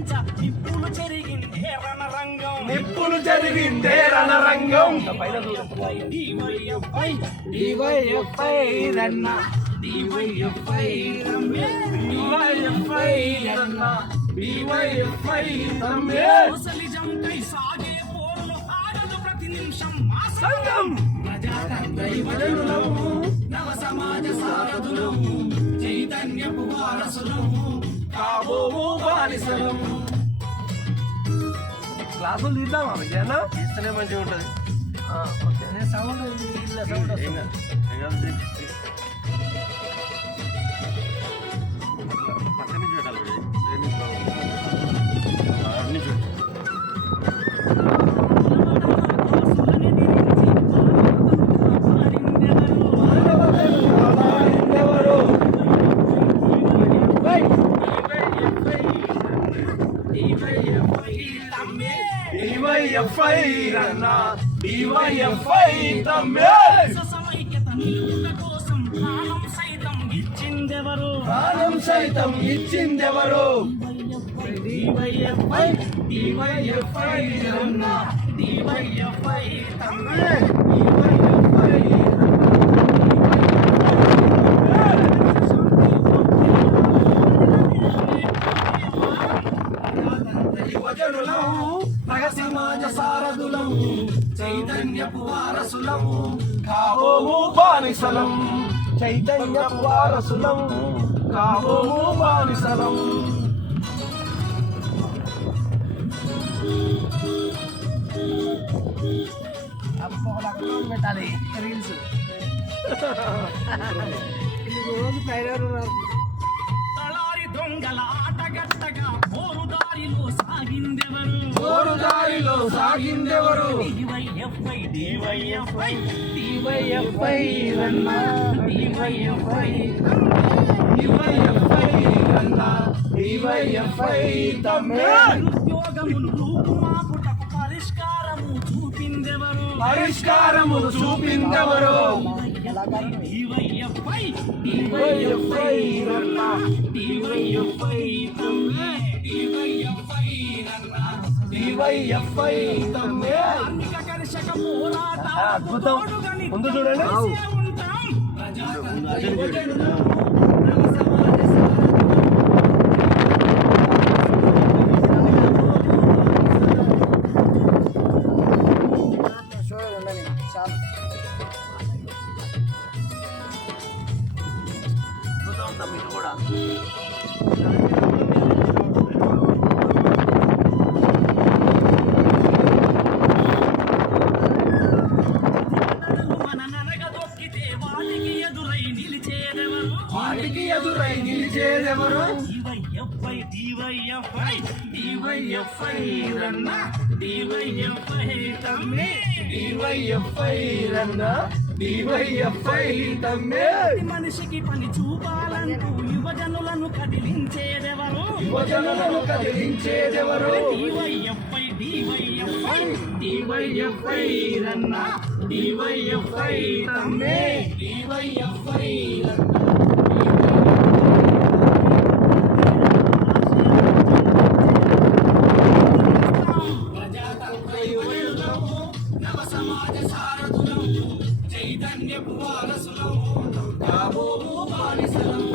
నిప్పులు చెరిగిందే రణరంగం. నిప్పులు జరిగిందే రణరంగం. D Y F I D Y F I రన్న. D Y F I రమ్య డివైఎఫ్ఐ రన్న. డివైఎఫ్ఐ తమ్మే సోషలిజం కై సాగే పోర్లు ఆగదు ప్రతి నిమిషం మా సంఘం. దైవజనులము నవ సమాజ సారథులము చైతన్యపు వారసులము కాబోము బానిసలం క్లాసులు తీద్దామా? విజయన్న? తీస్తేనే మంచిగా ఉంటుంది. ఓకే. సౌండ్ ఇలా sound D Y F I రన్న DYFI తమ్మే సమైక్యత కోసం ప్రాణం సైతం ఇచ్చిందెవరు ప్రాణం సైతం ఇచ్చిందెవరు D Y F I D Y F I రన్న DYFI తమ్మే డివైఎఫ్ఐ యువజనులము ప్రగ సమాజ సారథులము చైతన్యపు వారసులము కాబోము బానిసలం. చైతన్యపు వారసులం కాబోము బానిసలం. పెట్టాలి. రీల్స్ రోజు తలారి దొంగల ఆటగట్టగా రూపుమాపుటకు పరిష్కారము చూపిందెవరు? పరిష్కారములు చూపిందెవరు? D Y F I D Y F I రన్న D Y F I D Y F I D Y F I అద్భుతం. ముందు చూడండి. అద్భుతం తమ్ముడు కూడా D Y F I D Y F I D Y F I రన్న D Y F I తమ్మి D Y F I రన్న DYFI తమ్మే ప్రతి మనిషికి పని చూపాలంటూ యువజనులను కదిలించేదెవరు యువజనులను కదిలించేదెవరు D Y F I D Y F I D Y F I రన్న DYFI తమ్మే డివైఎఫ్ఐ రన్న చైతన్యపు వారసులం కాబోము బానిసలం.